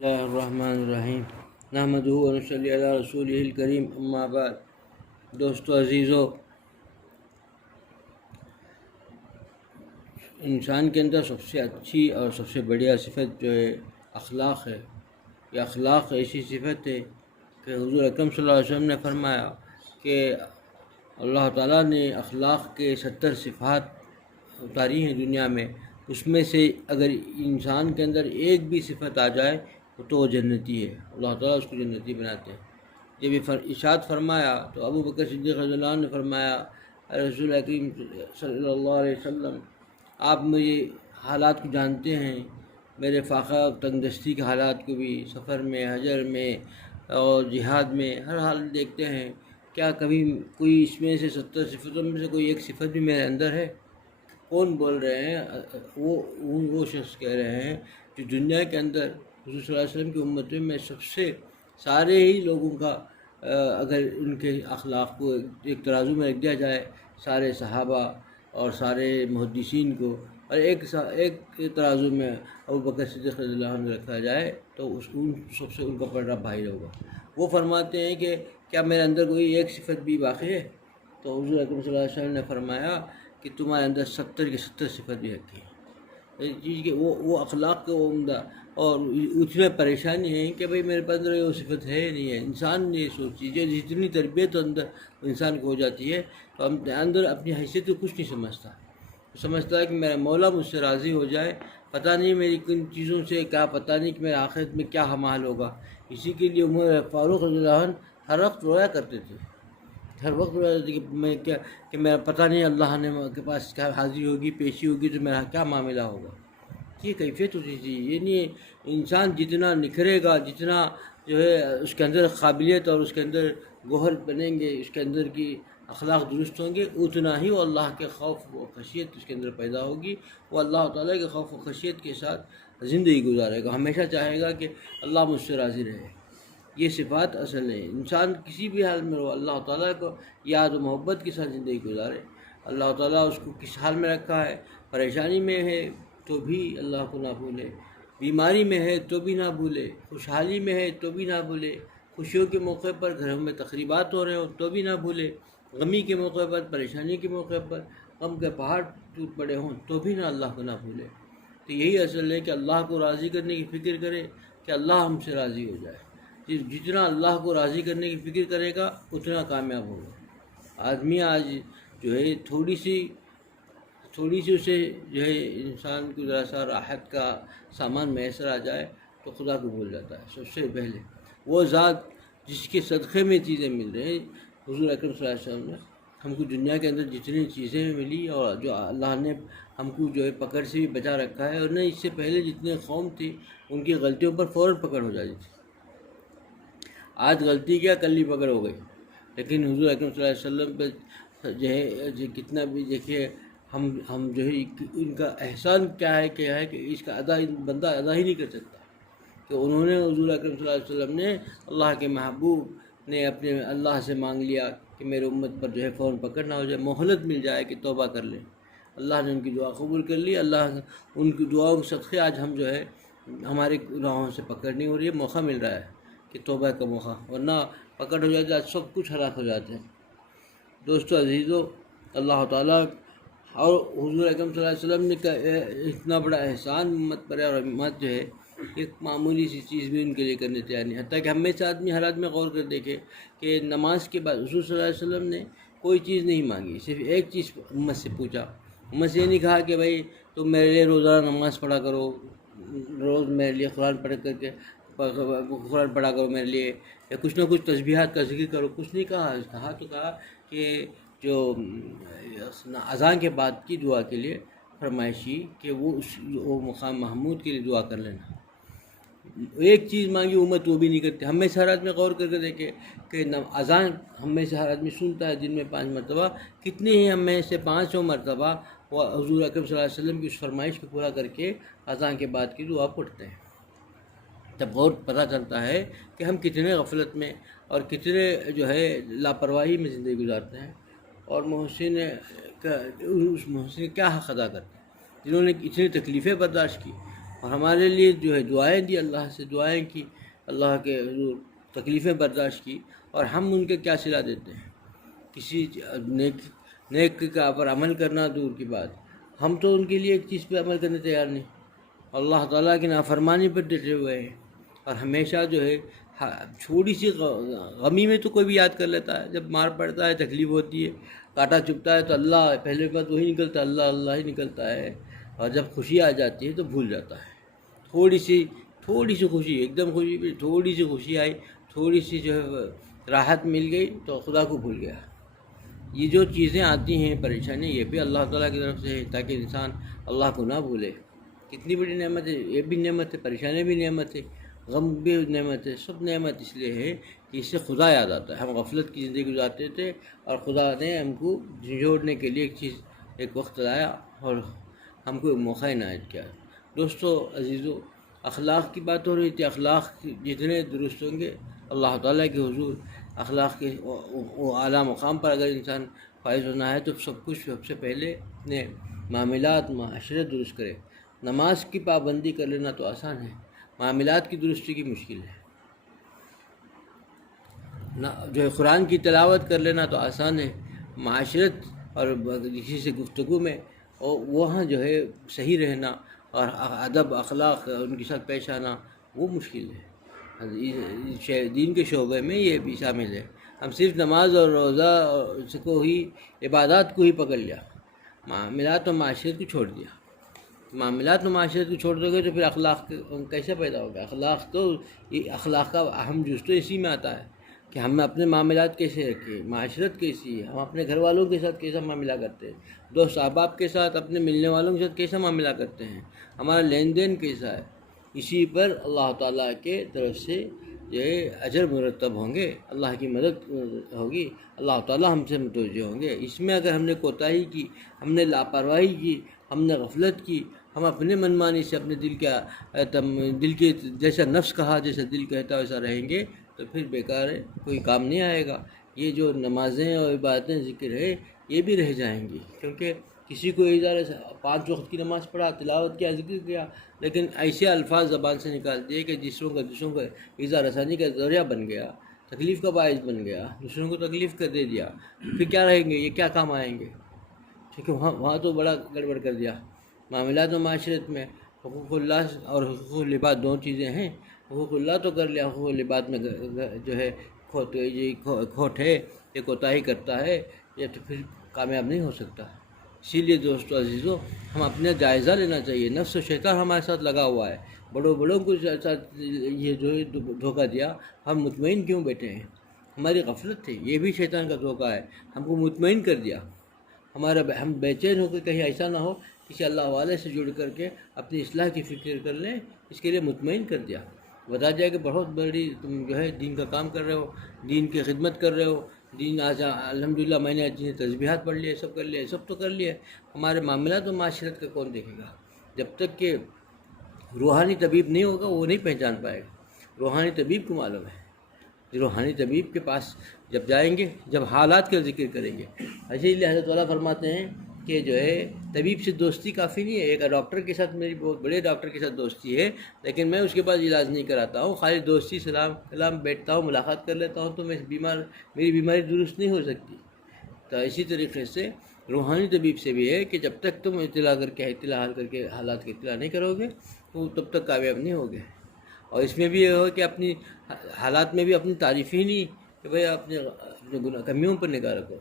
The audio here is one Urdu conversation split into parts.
اللہ الرحمن الرحیم نحمدہ و نصلی علی رسولہ الکریم اما بعد۔ دوستو عزیزو، انسان کے اندر سب سے اچھی اور سب سے بڑھیا صفت جو ہے اخلاق ہے۔ یہ اخلاق ایسی صفت ہے کہ حضور اکرم صلی اللہ علیہ وسلم نے فرمایا کہ اللہ تعالیٰ نے اخلاق کے 70 صفات اتاری ہیں دنیا میں، اس میں سے اگر انسان کے اندر ایک بھی صفت آ جائے تو وہ جنتی ہے، اللہ تعالیٰ اس کو جنتی بناتے ہیں۔ جب یہ ارشاد فرمایا تو ابو بکر صدیق رضی اللہ عنہ نے فرمایا، رسول کریم صلی اللہ علیہ وسلم، آپ میرے حالات کو جانتے ہیں، میرے فاقہ تنگ دستی کے حالات کو بھی، سفر میں، حجر میں اور جہاد میں ہر حال دیکھتے ہیں، کیا کبھی کوئی اس میں سے 70 صفتوں میں سے کوئی ایک صفت بھی میرے اندر ہے؟ کون بول رہے ہیں؟ وہ شخص کہہ رہے ہیں جو دنیا کے اندر حضور صلی اللہ علیہ وسلم کی امت میں سب سے سارے ہی لوگوں کا اگر ان کے اخلاق کو ایک ترازو میں رکھ دیا جائے، سارے صحابہ اور سارے محدثین کو، اور ایک ترازو میں ابو بکر صدیق رضی اللہ عنہ رکھا جائے تو سب سے ان کا پلڑا بھاری ہوگا۔ وہ فرماتے ہیں کہ کیا میرے اندر کوئی ایک صفت بھی باقی ہے؟ تو حضور اکرم صلی اللہ علیہ وسلم نے فرمایا کہ تمہارے اندر 70 کی 70 صفت بھی رکھی ہے۔ چیز کہ وہ اخلاق کے عمدہ، اور اس میں پریشانی ہے کہ بھئی میرے پاس وہ صفت ہے نہیں ہے۔ انسان نے یہ سوچی جو جتنی تربیت اندر انسان کو ہو جاتی ہے تو ہم اندر اپنی حیثیت کو کچھ نہیں سمجھتا ہے کہ میرا مولا مجھ سے راضی ہو جائے، پتہ نہیں میری کن چیزوں سے کیا، پتہ نہیں کہ میرے آخرت میں کیا حال ہوگا۔ اسی کے لیے عمر فاروق رضی اللہ عنہ ہر وقت رویا کرتے تھے، ہر وقت رویا کرتے کہ میں کیا، کہ میرا پتہ نہیں اللہ نے کے پاس کیا حاضری ہوگی، پیشی ہوگی تو میرا کیا معاملہ ہوگا۔ یہ کیفیت ہوتی تھی۔ یہ نہیں انسان جتنا نکھرے گا، جتنا جو ہے اس کے اندر قابلیت اور اس کے اندر گوہر بنیں گے، اس کے اندر کی اخلاق درست ہوں گے، اتنا ہی وہ اللہ کے خوف و خشیت اس کے اندر پیدا ہوگی۔ وہ اللہ تعالیٰ کے خوف و خشیت کے ساتھ زندگی گزارے گا، ہمیشہ چاہے گا کہ اللہ مجھ سے راضی رہے۔ یہ صفات اصل ہے۔ انسان کسی بھی حال میں ہو، اللہ تعالیٰ کو یاد و محبت کے ساتھ زندگی گزارے۔ اللہ تعالیٰ اس کو کس حال میں رکھا ہے، پریشانی میں ہے تو بھی اللہ کو نہ بھولے، بیماری میں ہے تو بھی نہ بھولے، خوشحالی میں ہے تو بھی نہ بھولے، خوشیوں کے موقع پر گھروں میں تقریبات ہو رہے ہوں تو بھی نہ بھولے، غمی کے موقع پر، پریشانی کے موقع پر، غم کے پہاڑ ٹوٹ پڑے ہوں تو بھی نہ اللہ کو نہ بھولے۔ تو یہی اصل ہے کہ اللہ کو راضی کرنے کی فکر کرے کہ اللہ ہم سے راضی ہو جائے۔ جتنا اللہ کو راضی کرنے کی فکر کرے گا اتنا کامیاب ہوگا۔ آدمی آج جو ہے تھوڑی سی اسے جو ہے انسان کو ذرا سا راحت کا سامان میسر آ جائے تو خدا کو بھول جاتا ہے۔ سب سے پہلے وہ ذات جس کے صدقے میں چیزیں مل رہی ہیں، حضور اکرم صلی اللہ علیہ وسلم نے ہم کو دنیا کے اندر جتنی چیزیں ملی اور جو اللہ نے ہم کو جو ہے پکڑ سے بھی بچا رکھا ہے، اور نہ اس سے پہلے جتنے قوم تھی ان کی غلطیوں پر فوراً پکڑ ہو جاتی تھی۔ آج غلطی کیا، کل ہی پکڑ ہو گئی، لیکن حضور اکرم صلی اللہ علیہ وسلم پہ جو ہے کتنا بھی دیکھیے ہم جو ہے ان کا احسان کیا ہے کہ اس کا بندہ ادا ہی نہیں کر سکتا کہ انہوں نے حضور اکرم صلی اللہ علیہ وسلم نے، اللہ کے محبوب نے اپنے اللہ سے مانگ لیا کہ میرے امت پر جو ہے فوراً پکڑ نہ ہو جائے، مہلت مل جائے کہ توبہ کر لیں۔ اللہ نے ان کی دعا قبول کر لی، اللہ ان کی دعاؤں کے صدقے آج ہم جو ہے ہمارے گناہوں سے پکڑ نہیں ہو رہی ہے، موقع مل رہا ہے کہ توبہ کا موقع، ورنہ پکڑ ہو جاتا ہے سب کچھ ہلاک ہو جاتے ہیں۔ دوستو عزیزو، اللہ تعالیٰ اور حضور اکرم صلی اللہ علیہ وسلم نے اتنا بڑا احسان امت پر ہے، اور امت جو ہے ایک معمولی سی چیز بھی ان کے لیے کرنے تیار نہیں، حتیٰ کہ ہمیں سے آدمی حالات میں غور کر دیکھے کہ نماز کے بعد حضور صلی اللہ علیہ وسلم نے کوئی چیز نہیں مانگی، صرف ایک چیز امت سے پوچھا۔ امت سے یہ نہیں کہا کہ بھائی تم میرے لیے روزانہ نماز پڑھا کرو، روز میرے لیے قرآن پڑھ کرو میرے لیے، یا کچھ نہ کچھ تسبیحات کا ذکر کرو، کچھ نہیں کہا تو کہا کہ جو اذان کے بعد کی دعا کے لیے فرمائشی کہ وہ مقام محمود کے لیے دعا کر لینا۔ ایک چیز مانگی امت وہ بھی نہیں کرتے۔ ہم میں سے ہر آدمی غور کر کے دیکھے کہ اذان ہم میں سے ہر آدمی سنتا ہے دن میں 5 مرتبہ، کتنی ہی ہم میں سے 500 مرتبہ وہ حضور اکرم صلی اللہ علیہ وسلم کی اس فرمائش کو پورا کر کے اذان کے بعد کی دعا پڑھتے ہیں۔ تب غور پتہ چلتا ہے کہ ہم کتنے غفلت میں اور کتنے جو ہے لاپرواہی میں زندگی گزارتے ہیں، اور اس محسن کیا حق ادا کرتے ہیں جنہوں نے اتنی تکلیفیں برداشت کی، اور ہمارے لیے جو ہے دعائیں دی، اللہ سے دعائیں کی، اللہ کے حضور تکلیفیں برداشت کی، اور ہم ان کے کیا صلہ دیتے ہیں؟ کسی نیک کا پر عمل کرنا دور کی بات، ہم تو ان کے لیے ایک چیز پہ عمل کرنے تیار نہیں، اللہ تعالیٰ کی نافرمانی پر ڈٹے ہوئے ہیں۔ اور ہمیشہ جو ہے چھوٹی سی غمی میں تو کوئی بھی یاد کر لیتا ہے، جب مار پڑتا ہے، تکلیف ہوتی ہے، کانٹا چبھتا ہے تو اللہ پہلے بات وہی نکلتا ہے، اللہ اللہ ہی نکلتا ہے، اور جب خوشی آ جاتی ہے تو بھول جاتا ہے۔ تھوڑی سی خوشی، ایک دم خوشی بھی، تھوڑی سی خوشی آئی، تھوڑی سی جو ہے راحت مل گئی تو خدا کو بھول گیا۔ یہ جو چیزیں آتی ہیں پریشانی، یہ بھی اللہ تعالیٰ کی طرف سے ہے، تاکہ انسان اللہ کو نہ بھولے۔ کتنی بڑی نعمت ہے، یہ بھی نعمت ہے، پریشانی بھی نعمت ہے، غم بھی نعمت ہے، سب نعمت اس لیے ہے کہ اس سے خدا یاد آتا ہے۔ ہم غفلت کی زندگی گزارتے تھے اور خدا نے ہم کو جھنجھوڑنے کے لیے ایک وقت لایا اور ہم کو ایک موقع عنایت کیا۔ دوستو عزیزو، اخلاق کی بات ہو رہی تھی، اخلاق جتنے درست ہوں گے اللہ تعالیٰ کے حضور اخلاق کے وہ اعلیٰ مقام پر اگر انسان فائز ہونا ہے تو سب سے پہلے اپنے معاملات معاشرت درست کرے۔ نماز کی پابندی کر لینا تو آسان ہے، معاملات کی درستی کی مشکل ہے۔ جو ہے قرآن کی تلاوت کر لینا تو آسان ہے، معاشرت اور کسی سے گفتگو میں وہاں جو ہے صحیح رہنا اور ادب اخلاق ان کے ساتھ پیش آنا وہ مشکل ہے۔ دین کے شعبے میں یہ بھی شامل ہے۔ ہم صرف نماز اور روزہ کو ہی، عبادات کو ہی پکڑ لیا، معاملات و معاشرت کو چھوڑ دیا۔ معاملات و معاشرت کو چھوڑ دو گے تو پھر اخلاق کیسے پیدا ہوگا؟ اخلاق کا اہم جز تو اسی میں آتا ہے کہ ہم اپنے معاملات کیسے رکھیں، معاشرت کیسی ہے، ہم اپنے گھر والوں کے ساتھ کیسا معاملہ کرتے ہیں، دوست احباب کے ساتھ، اپنے ملنے والوں کے ساتھ کیسا معاملہ کرتے ہیں، ہمارا لین دین کیسا ہے۔ اسی پر اللہ تعالیٰ کے طرف سے جو ہے اجر مرتب ہوں گے، اللہ کی مدد ہوگی، اللہ تعالیٰ ہم سے متوجہ ہوں گے۔ اس میں اگر ہم نے کوتاہی کی، ہم نے لاپرواہی کی، ہم نے غفلت کی، ہم اپنے منمانی سے اپنے دل کے جیسا نفس کہا، جیسا دل کہتا ویسا رہیں گے تو پھر بیکار ہے، کوئی کام نہیں آئے گا۔ یہ جو نمازیں اور عبادتیں ذکر ہے یہ بھی رہ جائیں گی، کیونکہ کسی کو 5 وقت کی نماز پڑھا، تلاوت کیا، ذکر کیا، لیکن ایسے الفاظ زبان سے نکال دیے کہ دوسروں کو ایذا رسانی کا ذریعہ بن گیا، تکلیف کا باعث بن گیا، دوسروں کو تکلیف کر دے دیا، پھر کیا رہیں گے؟ یہ کیا کام آئیں گے؟ کیونکہ وہاں تو بڑا گڑبڑ کر دیا۔ معاملات و معاشرت میں حقوق اللہ اور حقوق العباد دو چیزیں ہیں۔ حقوق اللہ تو کر لیا، حقوق العباد میں جو ہے کھوٹ ہے، یہ کوتاہی کرتا ہے، یہ تو پھر کامیاب نہیں ہو سکتا۔ اسی لیے دوستو عزیزو، ہم اپنے جائزہ لینا چاہیے۔ نفس و شیطان ہمارے ساتھ لگا ہوا ہے، بڑوں کو ساتھ یہ جو ہے دھوکہ دیا، ہم مطمئن کیوں بیٹھے ہیں؟ ہماری غفلت ہے، یہ بھی شیطان کا دھوکہ ہے، ہم کو مطمئن کر دیا۔ ہم بے چین ہو کے کہیں ایسا نہ ہو کسی اللہ والے سے جڑ کر کے اپنی اصلاح کی فکر کر لیں، اس کے لیے مطمئن کر دیا۔ بتا دیا کہ بہت بڑی تم جو ہے دین کا کام کر رہے ہو، دین کی خدمت کر رہے ہو، دین آج الحمدللہ میں نے تسبیحات پڑھ لیے، سب کر لیے، سب تو کر لیے، ہمارے معاملات و معاشرت کا کون دیکھے گا؟ جب تک کہ روحانی طبیب نہیں ہوگا وہ نہیں پہچان پائے گا۔ روحانی طبیب کو معلوم ہے، روحانی طبیب کے پاس جب جائیں گے، جب حالات کا ذکر کریں گے۔ اسی لیے حضرت والا فرماتے ہیں کہ جو ہے طبیب سے دوستی کافی نہیں ہے۔ ایک ڈاکٹر کے ساتھ میری بہت بڑے ڈاکٹر کے ساتھ دوستی ہے، لیکن میں اس کے پاس علاج نہیں کراتا ہوں، خالی دوستی سلام کلام بیٹھتا ہوں، ملاقات کر لیتا ہوں، تو میری بیماری درست نہیں ہو سکتی۔ تو اسی طریقے سے روحانی طبیب سے بھی ہے کہ جب تک تم اطلاع حال کر کے حالات کی اطلاع نہیں کرو گے تو تب تک کامیاب نہیں ہوگے۔ اور اس میں بھی یہ ہو کہ اپنی حالات میں بھی اپنی تعریف ہی نہیں کہ بھئی اپنے کمیوں پر نگاہ رکھو۔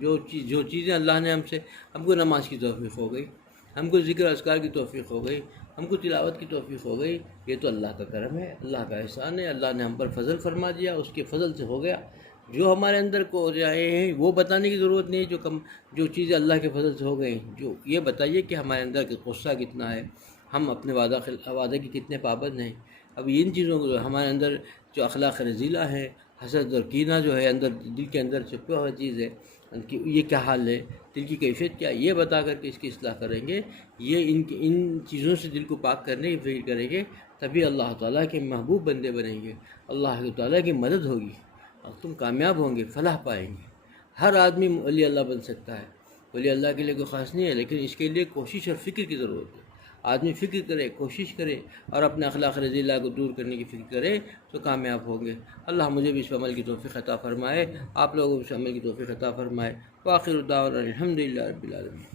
جو چیزیں اللہ نے ہم کو نماز کی توفیق ہو گئی، ہم کو ذکر اذکار کی توفیق ہو گئی، ہم کو تلاوت کی توفیق ہو گئی، یہ تو اللہ کا کرم ہے، اللہ کا احسان ہے، اللہ نے ہم پر فضل فرما دیا، اس کے فضل سے ہو گیا۔ جو ہمارے اندر کو رہے ہیں وہ بتانے کی ضرورت نہیں، جو چیزیں اللہ کے فضل سے ہو گئی، جو یہ بتائیے کہ ہمارے اندر غصہ کتنا ہے، ہم اپنے وعدے کے کتنے پابند ہیں۔ اب ان چیزوں کو ہمارے اندر جو اخلاق رذیلہ ہے، حسد اور کینہ جو ہے اندر دل کے اندر چھپا ہوا چیز ہے، کہ یہ کیا حال ہے، دل کی کیفیت کیا، یہ بتا کر کے اس کی اصلاح کریں گے، یہ ان چیزوں سے دل کو پاک کرنے کی فکر کریں گے، تبھی اللہ تعالیٰ کے محبوب بندے بنیں گے، اللہ تعالیٰ کی مدد ہوگی اور تم کامیاب ہوں گے، فلاح پائیں گے۔ ہر آدمی ولی اللہ بن سکتا ہے، ولی اللہ کے لیے کوئی خاص نہیں ہے، لیکن اس کے لیے کوشش اور فکر کی ضرورت ہے۔ آدمی فکر کرے، کوشش کرے اور اپنے اخلاق رذیلہ کو دور کرنے کی فکر کرے تو کامیاب ہوں گے۔ اللہ مجھے بھی اس پہ عمل کی توفیق عطا فرمائے، آپ لوگوں کو اس عمل کی توفیق عطا فرمائے۔ وآخر دعوانا الحمدللہ رب العالمین۔